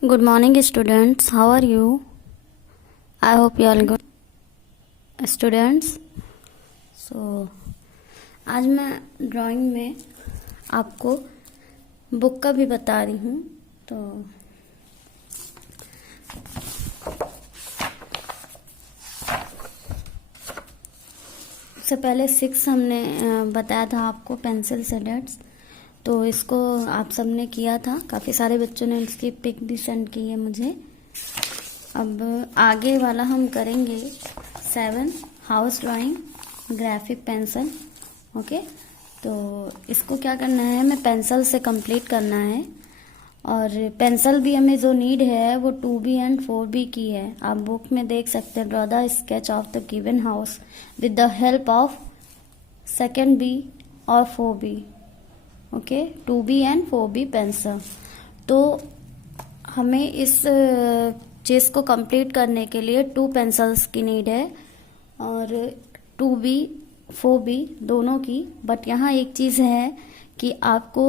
Good morning, students. How are you? I hope you all good. Students, so आज मैं drawing में आपको book का भी बता रही हूँ। तो सबसे पहले 6 हमने बताया था आपको पेंसिल शेडर्स। तो इसको आप सबने किया था, काफ़ी सारे बच्चों ने इसकी पिक भी सेंड की है मुझे। अब आगे वाला हम करेंगे 7 house drawing graphic pencil. Okay, तो इसको क्या करना है, हमें पेंसिल से कंप्लीट करना है। और पेंसिल भी हमें जो नीड है वो 2B एंड 4B की है। आप बुक में देख सकते हैं, draw the sketch of the given house with the help of 2B और 4B। Okay, 2B and 4B pencil. तो हमें इस चीज़ को कंप्लीट करने के लिए 2 पेंसिल्स की नीड है और 2B 4B दोनों की। बट यहाँ एक चीज़ है कि आपको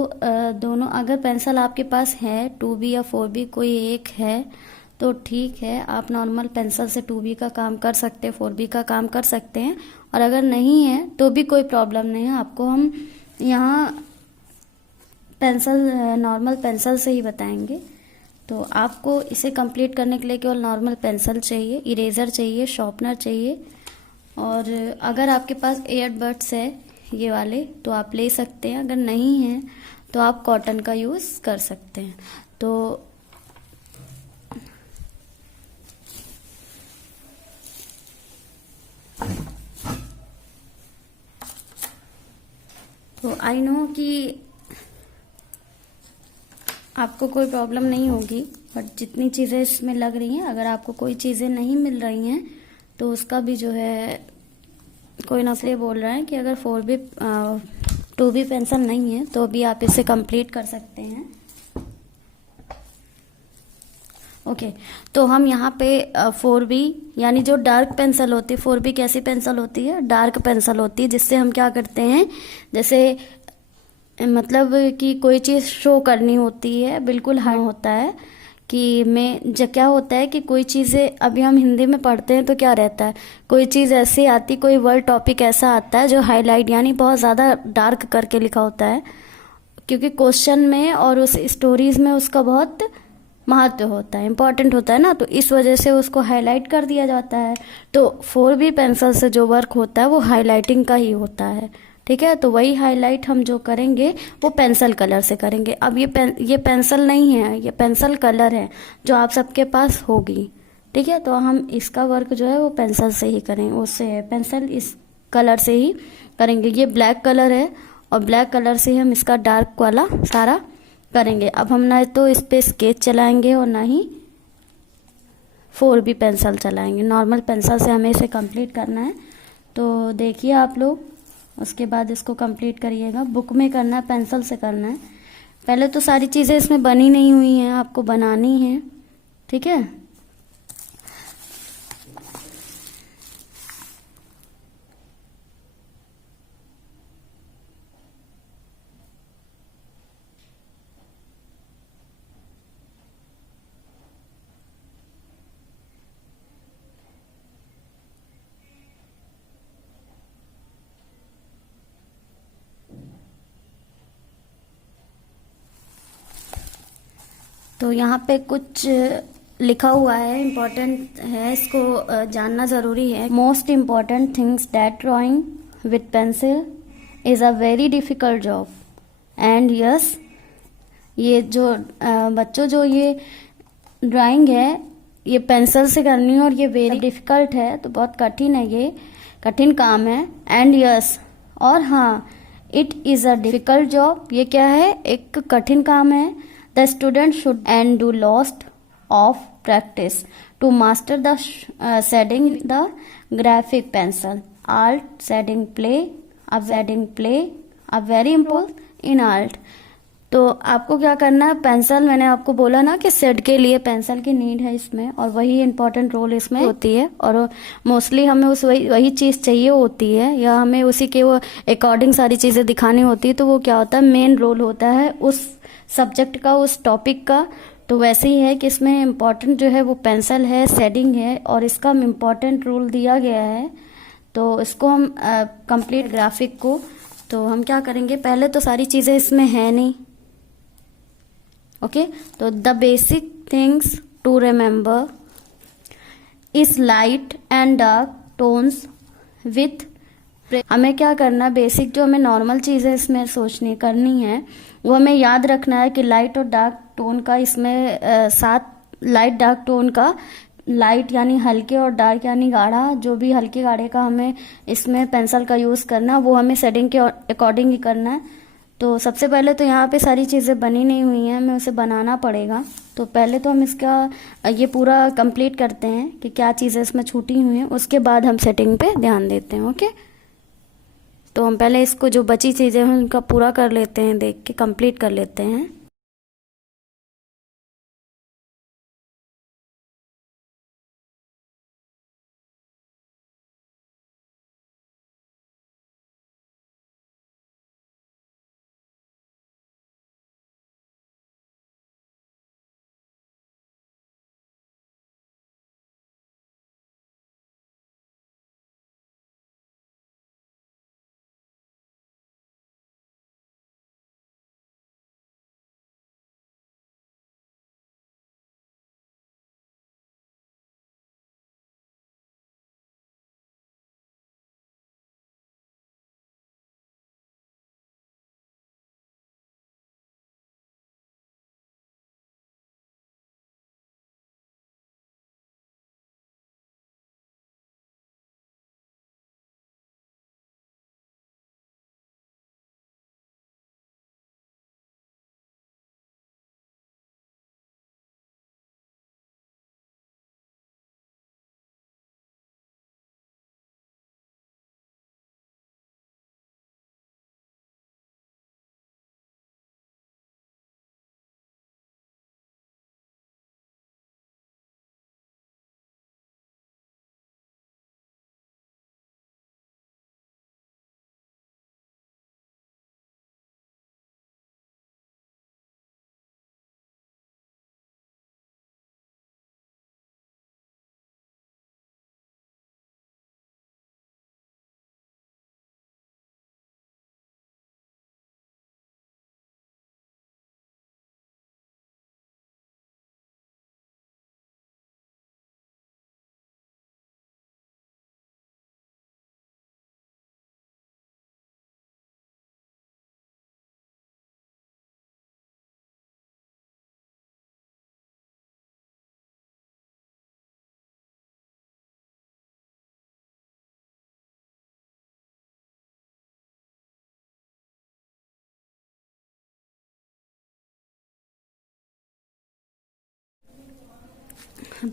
दोनों, अगर पेंसिल आपके पास है 2B या 4B कोई एक है तो ठीक है, आप नॉर्मल पेंसिल से 2B का काम कर सकते हैं, 4B का काम कर सकते हैं। और अगर नहीं है तो भी कोई प्रॉब्लम नहीं है, आपको हम यहाँ पेंसिल नॉर्मल पेंसिल से ही बताएंगे। तो आपको इसे कंप्लीट करने के लिए केवल नॉर्मल पेंसिल चाहिए, इरेजर चाहिए, शार्पनर चाहिए। और अगर आपके पास ईयरबड्स है ये वाले तो आप ले सकते हैं, अगर नहीं है तो आप कॉटन का यूज़ कर सकते हैं। तो आई नो कि आपको कोई प्रॉब्लम नहीं होगी, बट जितनी चीज़ें इसमें लग रही हैं, अगर आपको कोई चीज़ें नहीं मिल रही हैं तो उसका भी जो है कोई ना इसलिए बोल रहा है कि अगर 4B 2B पेंसिल नहीं है तो भी आप इसे कंप्लीट कर सकते हैं। ओके, तो हम यहाँ पे 4B यानी जो डार्क पेंसिल होती है, 4B कैसी पेंसिल होती है, डार्क पेंसिल होती है, जिससे हम क्या करते हैं, जैसे मतलब कि कोई चीज़ शो करनी होती है, बिल्कुल हाँ होता है कि क्या होता है कि कोई चीज़ें अभी हम हिंदी में पढ़ते हैं तो क्या रहता है, कोई चीज़ ऐसी आती, कोई वर्ड टॉपिक ऐसा आता है जो हाईलाइट यानी बहुत ज़्यादा डार्क करके लिखा होता है, क्योंकि क्वेश्चन में और उस स्टोरीज में उसका बहुत महत्व होता है, इम्पॉर्टेंट होता है ना, तो इस वजह से उसको हाईलाइट कर दिया जाता है। तो 4B पेंसिल से जो वर्क होता है वो हाईलाइटिंग का ही होता है, ठीक है। तो वही हाईलाइट हम जो करेंगे वो पेंसिल कलर से करेंगे। अब ये पेंसिल नहीं है, ये पेंसिल कलर है जो आप सबके पास होगी, ठीक है। तो हम इसका वर्क जो है वो पेंसिल से ही करेंगे, उससे पेंसिल इस कलर से ही करेंगे। ये ब्लैक कलर है और ब्लैक कलर से ही हम इसका डार्क वाला सारा करेंगे। अब हम ना तो इस पे स्केच चलाएंगे और ना ही 4B पेंसिल चलाएंगे, नॉर्मल पेंसिल से हमें इसे कंप्लीट करना है। तो देखिए आप लोग, उसके बाद इसको कंप्लीट करिएगा। बुक में करना है, पेंसिल से करना है। पहले तो सारी चीज़ें इसमें बनी नहीं हुई हैं, आपको बनानी है, ठीक है। तो यहाँ पे कुछ लिखा हुआ है, इम्पोर्टेंट है, इसको जानना ज़रूरी है। Most important things that drawing with pencil is a very difficult job and yes, ये जो बच्चों जो ये ड्राइंग है ये पेंसिल से करनी है और ये वेरी डिफ़िकल्ट है, तो बहुत कठिन है, ये कठिन काम है। एंड यस, और हाँ, it is a difficult job, ये क्या है, एक कठिन काम है। The student should and do lots of practice to master the shading the graphic pencil. Art shading play, a very important in art. तो आपको क्या करना है, पेंसिल मैंने आपको बोला ना कि शेड के लिए पेंसिल की नीड है इसमें, और वही इम्पोर्टेंट रोल इसमें होती है। और मोस्टली हमें उस वही चीज़ चाहिए होती है, या हमें उसी के वो अकॉर्डिंग सारी चीज़ें दिखानी होती है। तो वो क्या होता है, मेन रोल होता है उस सब्जेक्ट का, उस टॉपिक का। तो वैसे ही है कि इसमें इम्पॉर्टेंट जो है वो पेंसिल है, शेडिंग है, और इसका इम्पॉर्टेंट रूल दिया गया है। तो इसको हम कंप्लीट ग्राफिक को, तो हम क्या करेंगे, पहले तो सारी चीज़ें इसमें है नहीं, ओके। तो the basic things to remember is light and dark tones with, हमें क्या करना, बेसिक जो हमें नॉर्मल चीज़ें इसमें सोचनी करनी है वो हमें याद रखना है कि लाइट और डार्क टोन का इसमें साथ, लाइट डार्क टोन का, लाइट यानी हल्के और डार्क यानी गाढ़ा, जो भी हल्के गाढ़े का हमें इसमें पेंसिल का यूज़ करना, वो हमें शेडिंग के अकॉर्डिंग ही करना है। तो सबसे पहले तो यहाँ पे सारी चीज़ें बनी नहीं हुई हैं, हमें उसे बनाना पड़ेगा। तो पहले तो हम इसका ये पूरा कंप्लीट करते हैं कि क्या चीज़ें इसमें छूटी हुई हैं, उसके बाद हम सेटिंग पे ध्यान देते हैं, ओके। तो हम पहले इसको जो बची चीज़ें हैं उनका पूरा कर लेते हैं, देख के कंप्लीट कर लेते हैं।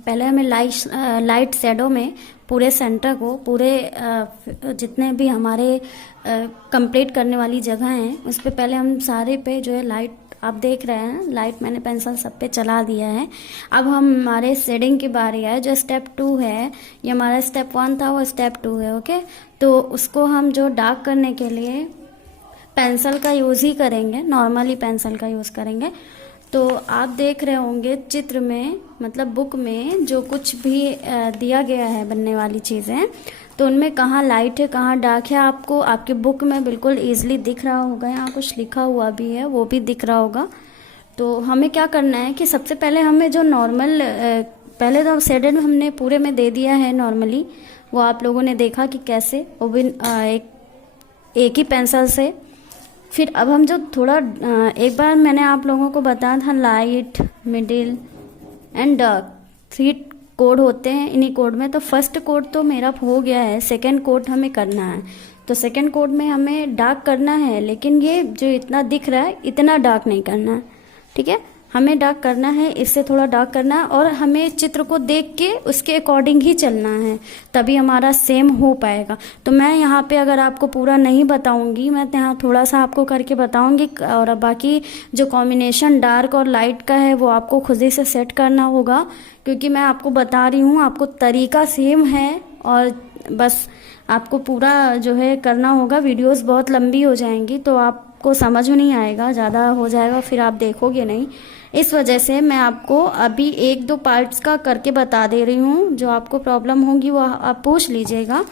पहले हमें लाइट शेडो में पूरे सेंटर को, पूरे जितने भी हमारे कंप्लीट करने वाली जगह हैं उस पे पहले हम सारे पे जो है लाइट, आप देख रहे हैं लाइट मैंने पेंसिल सब पे चला दिया है। अब हम हमारे शेडिंग की बारी है, जो स्टेप 2 है, ये हमारा स्टेप 1 था, वो स्टेप 2 है, ओके। तो उसको हम जो डार्क करने के लिए पेंसिल का यूज़ ही करेंगे, नॉर्मली पेंसिल का यूज़ करेंगे। तो आप देख रहे होंगे चित्र में, मतलब बुक में जो कुछ भी दिया गया है बनने वाली चीज़ें, तो उनमें कहाँ लाइट है कहाँ डार्क है आपको आपके बुक में बिल्कुल ईजिली दिख रहा होगा। यहाँ कुछ लिखा हुआ भी है वो भी दिख रहा होगा। तो हमें क्या करना है कि सबसे पहले हमें जो नॉर्मल, पहले तो शेडेड हमने पूरे में दे दिया है नॉर्मली, वो आप लोगों ने देखा कि कैसे, वो भी एक ही पेंसिल से। फिर अब हम जो थोड़ा, एक बार मैंने आप लोगों को बताया था light, middle and dark 3 code होते हैं इन्हीं कोड में। तो फर्स्ट कोड तो मेरा हो गया है, सेकंड कोड हमें करना है। तो सेकंड कोड में हमें डार्क करना है, लेकिन ये जो इतना दिख रहा है इतना डार्क नहीं करना है, ठीक है। हमें डार्क करना है, इससे थोड़ा डार्क करना है, और हमें चित्र को देख के उसके अकॉर्डिंग ही चलना है, तभी हमारा सेम हो पाएगा। तो मैं यहाँ पे अगर आपको पूरा नहीं बताऊंगी, मैं यहाँ थोड़ा सा आपको करके बताऊंगी, और बाकी जो कॉम्बिनेशन डार्क और लाइट का है वो आपको खुद ही से सेट करना होगा, क्योंकि मैं आपको बता रही हूँ, आपको तरीका सेम है और बस आपको पूरा जो है करना होगा। वीडियोस बहुत लंबी हो जाएंगी तो आपको समझ में नहीं आएगा, ज़्यादा हो जाएगा फिर आप देखोगे नहीं। इस वजह से मैं आपको अभी 1-2 पार्ट्स का करके बता दे रही हूँ। जो आपको प्रॉब्लम होगी वो आप पूछ लीजिएगा।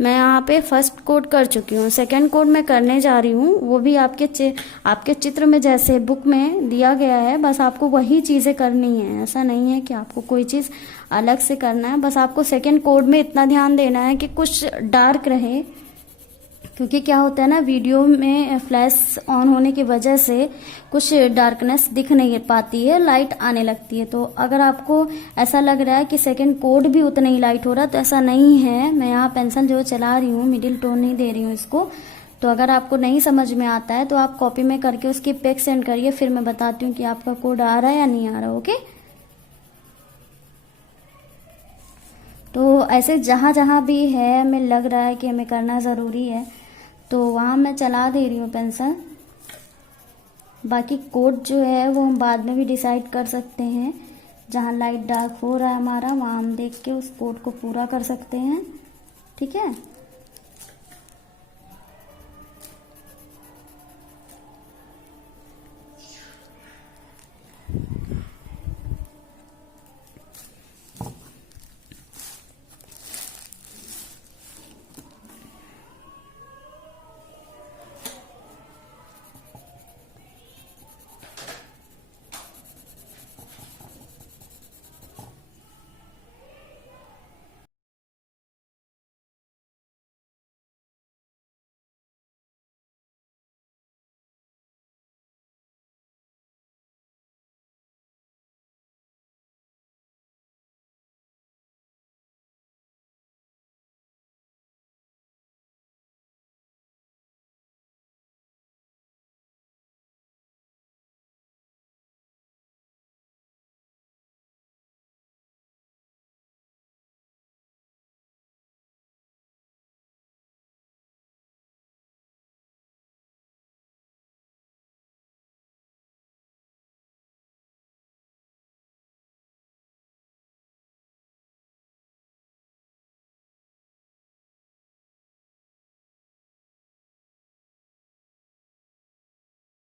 मैं यहाँ पे फर्स्ट कोड कर चुकी हूँ, सेकंड कोड मैं करने जा रही हूँ। वो भी आपके चित्र में जैसे बुक में दिया गया है, बस आपको वही चीज़ें करनी है। ऐसा नहीं है कि आपको कोई चीज़ अलग से करना है। बस आपको सेकंड कोड में इतना ध्यान देना है कि कुछ डार्क रहे, क्योंकि क्या होता है ना, वीडियो में फ्लैश ऑन होने की वजह से कुछ डार्कनेस दिख नहीं पाती है, लाइट आने लगती है। तो अगर आपको ऐसा लग रहा है कि सेकंड कोड भी उतना ही लाइट हो रहा है, तो ऐसा नहीं है। मैं यहाँ पेंसिल जो चला रही हूँ, मिडिल टोन नहीं दे रही हूँ इसको। तो अगर आपको नहीं समझ में आता है तो आप कॉपी में करके उसकी पिक सेंड करिए, फिर मैं बताती हूँ कि आपका कोड आ रहा है या नहीं आ रहा। ओके, तो ऐसे जहाँ जहाँ भी है हमें लग रहा है कि हमें करना ज़रूरी है, तो वहाँ मैं चला दे रही हूँ पेंसिल। बाकी कोड जो है वो हम बाद में भी डिसाइड कर सकते हैं। जहाँ लाइट डार्क हो रहा है हमारा, वहाँ हम देख के उस कोड को पूरा कर सकते हैं। ठीक है।